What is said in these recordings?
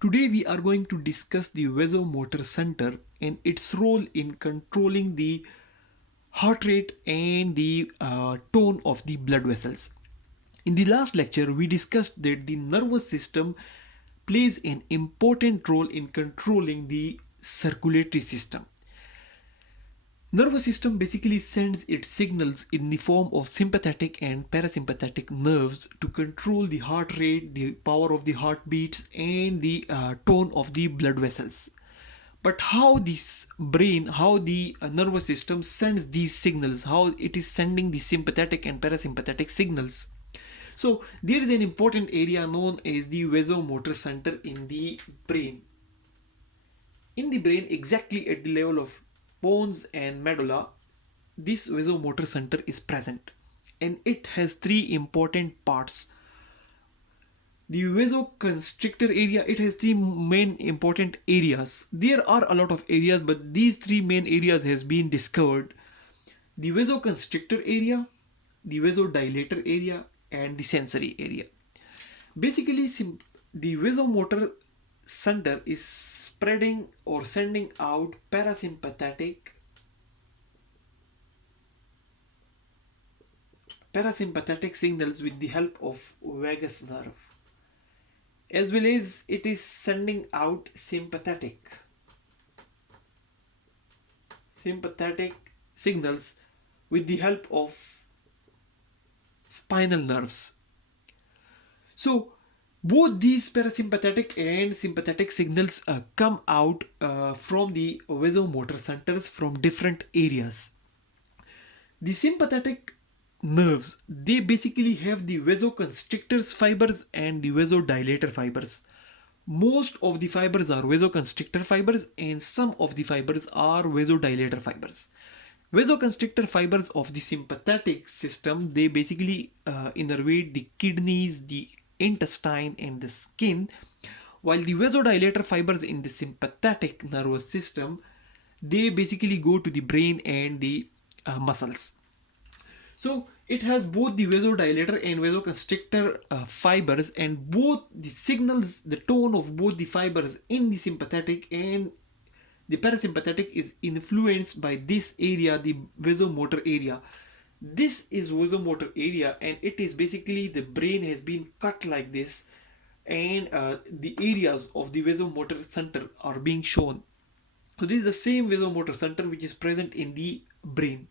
Today we are going to discuss the vasomotor center and its role in controlling the heart rate and the tone of the blood vessels. In the last lecture, we discussed that the nervous system plays an important role in controlling the circulatory system. Nervous system basically sends its signals in the form of sympathetic and parasympathetic nerves to control the heart rate, the power of the heartbeats, and the tone of the blood vessels. But how this brain, how the nervous system sends these signals, how it is sending the sympathetic and parasympathetic signals. So there is an important area known as the vasomotor center in the brain. In the brain, exactly at the level of pons and medulla, this vasomotor center is present and it has three important parts. The vasoconstrictor area, it has three main important areas. There are a lot of areas, but these three main areas has been discovered: the vasoconstrictor area, the vasodilator area, and the sensory area. Basically, the vasomotor center is spreading or sending out parasympathetic signals with the help of vagus nerve, as well as it is sending out sympathetic signals with the help of spinal nerves. So both these parasympathetic and sympathetic signals come out from the vasomotor centers from different areas. The sympathetic nerves, they basically have the vasoconstrictors fibers and the vasodilator fibers. Most of the fibers are vasoconstrictor fibers and some of the fibers are vasodilator fibers. Vasoconstrictor fibers of the sympathetic system, they basically innervate the kidneys, the intestine, and the skin, while the vasodilator fibers in the sympathetic nervous system, they basically go to the brain and the muscles. So it has both the vasodilator and vasoconstrictor fibers, and both the signals, the tone of both the fibers in the sympathetic and the parasympathetic is influenced by this area, the vasomotor area. This is vasomotor area, and it is basically the brain has been cut like this, and the areas of the vasomotor center are being shown. So this is the same vasomotor center which is present in the brain.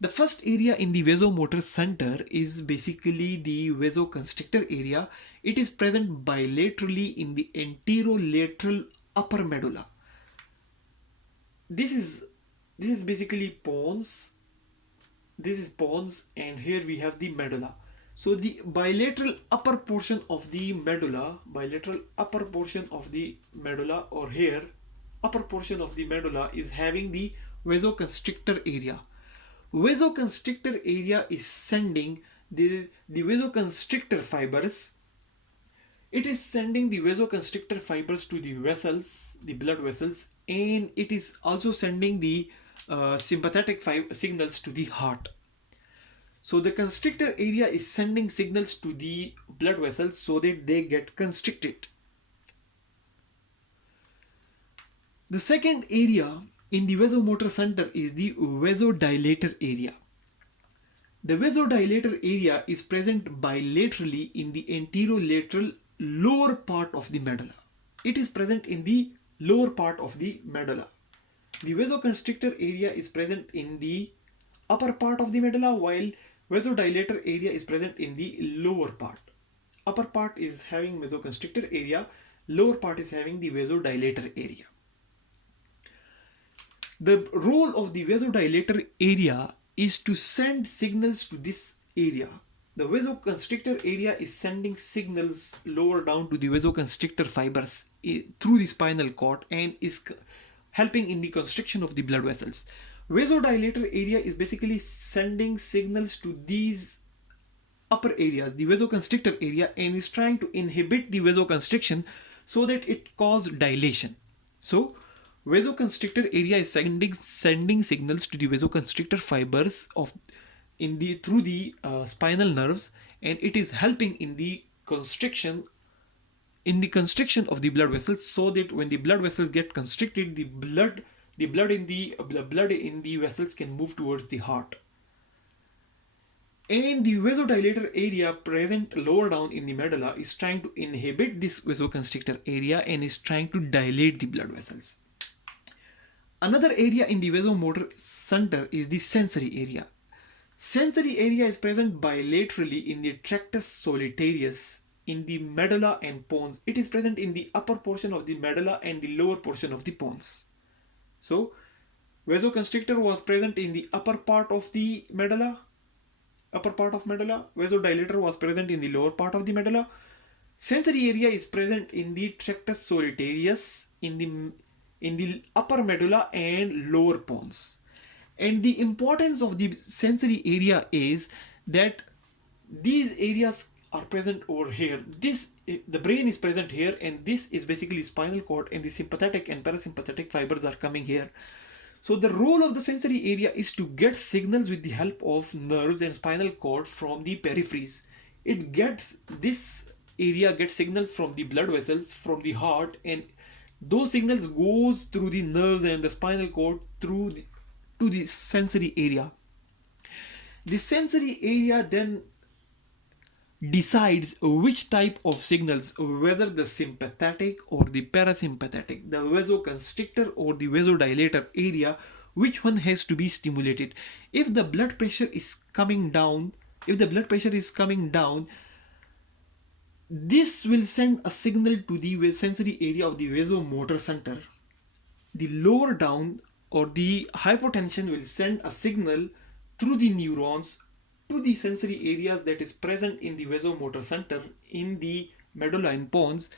The first area in the vasomotor center is basically the vasoconstrictor area. It is present bilaterally in the anterolateral upper medulla. This is basically pons. This is pons, and here we have the medulla. So the bilateral upper portion of the medulla, or here upper portion of the medulla is having the vasoconstrictor area. Vasoconstrictor area is sending the vasoconstrictor fibers. It is sending the vasoconstrictor fibers to the vessels, the blood vessels, and it is also sending the sympathetic signals to the heart. So the constrictor area is sending signals to the blood vessels so that they get constricted. The second area in the vasomotor center is the vasodilator area. The vasodilator area is present bilaterally in the anterolateral lower part of the medulla. It is present in the lower part of the medulla. The vasoconstrictor area is present in the upper part of the medulla, while vasodilator area is present in the lower part. Upper part is having vasoconstrictor area, lower part is having the vasodilator area. The role of the vasodilator area is to send signals to this area. The vasoconstrictor area is sending signals lower down to the vasoconstrictor fibers through the spinal cord and is helping in the constriction of the blood vessels. Vasodilator area is basically sending signals to these upper areas, the vasoconstrictor area, and is trying to inhibit the vasoconstriction so that it causes dilation. So vasoconstrictor area is sending signals to the vasoconstrictor fibers through the spinal nerves, and it is helping in the constriction in the constriction of the blood vessels, so that when the blood vessels get constricted, the blood in the vessels can move towards the heart. And the vasodilator area present lower down in the medulla is trying to inhibit this vasoconstrictor area and is trying to dilate the blood vessels. Another area in the vasomotor center is the sensory area. Sensory area is present bilaterally in the tractus solitarius, in the medulla and pons. It is present in the upper portion of the medulla and the lower portion of the pons. So, vasoconstrictor was present in the upper part of the medulla. Vasodilator was present in the lower part of the medulla. Sensory area is present in the tractus solitarius, in the upper medulla and lower pons. And the importance of the sensory area is that these areas are present over here. The brain is present here, and this is basically spinal cord, and the sympathetic and parasympathetic fibers are coming here. So the role of the sensory area is to get signals with the help of nerves and spinal cord from the peripheries. This area gets signals from the blood vessels, from the heart, and those signals goes through the nerves and the spinal cord to the sensory area. The sensory area then decides which type of signals, whether the sympathetic or the parasympathetic, the vasoconstrictor or the vasodilator area, which one has to be stimulated. If the blood pressure is coming down, this will send a signal to the sensory area of the vasomotor center. The lower down or the hypotension will send a signal through the neurons to the sensory areas that is present in the vasomotor center, in the medulla and pons,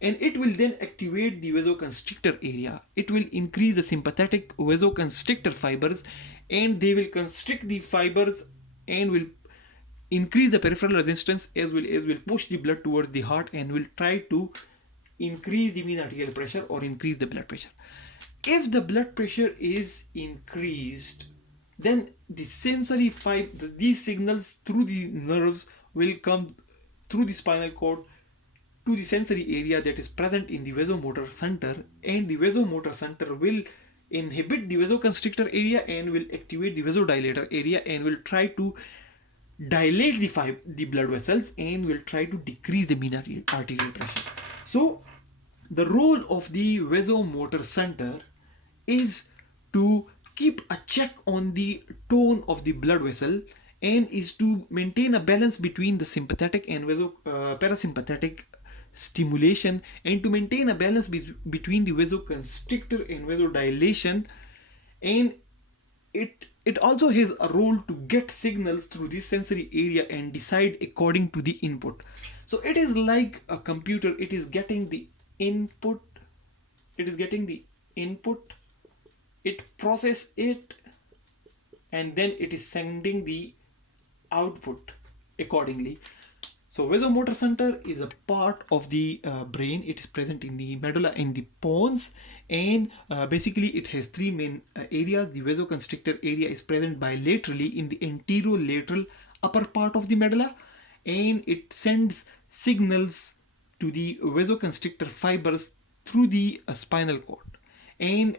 and it will then activate the vasoconstrictor area. It will increase the sympathetic vasoconstrictor fibers, and they will constrict the fibers and will increase the peripheral resistance, as will push the blood towards the heart and will try to increase the mean arterial pressure or increase the blood pressure. If the blood pressure is increased, then the sensory these signals through the nerves will come through the spinal cord to the sensory area that is present in the vasomotor center, and the vasomotor center will inhibit the vasoconstrictor area and will activate the vasodilator area and will try to dilate the blood vessels and will try to decrease the mean arterial pressure. So the role of the vasomotor center is to keep a check on the tone of the blood vessel and is to maintain a balance between the sympathetic and parasympathetic stimulation, and to maintain a balance between the vasoconstrictor and vasodilation. And it also has a role to get signals through this sensory area and decide according to the input. So it is like a computer. It is getting the input, it processes it, and then it is sending the output accordingly. So vasomotor center is a part of the brain. It is present in the medulla and the pons, and basically it has three main areas. The vasoconstrictor area is present bilaterally in the anterolateral upper part of the medulla, and it sends signals to the vasoconstrictor fibers through the spinal cord. And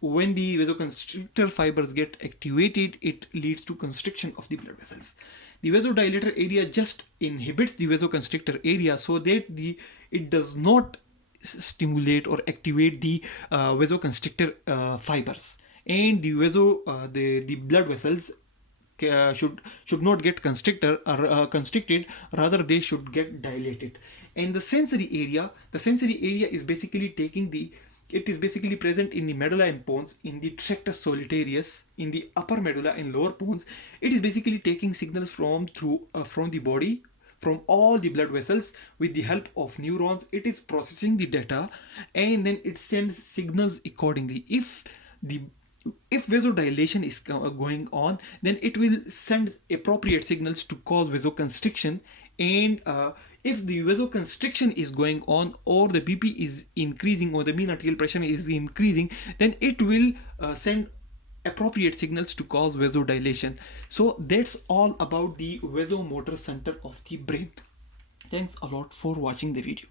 when the vasoconstrictor fibers get activated, it leads to constriction of the blood vessels. The vasodilator area just inhibits the vasoconstrictor area so that it does not stimulate or activate the vasoconstrictor fibers, and the blood vessels should not get constricted, rather they should get dilated. And the sensory area is basically present in the medulla and pons, in the tractus solitarius, in the upper medulla and lower pons. It is basically taking signals from the body, from all the blood vessels with the help of neurons. It is processing the data and then it sends signals accordingly. If vasodilation is going on, then it will send appropriate signals to cause vasoconstriction, and if the vasoconstriction is going on, or the BP is increasing, or the mean arterial pressure is increasing, then it will send appropriate signals to cause vasodilation. So that's all about the vasomotor center of the brain. Thanks a lot for watching the video.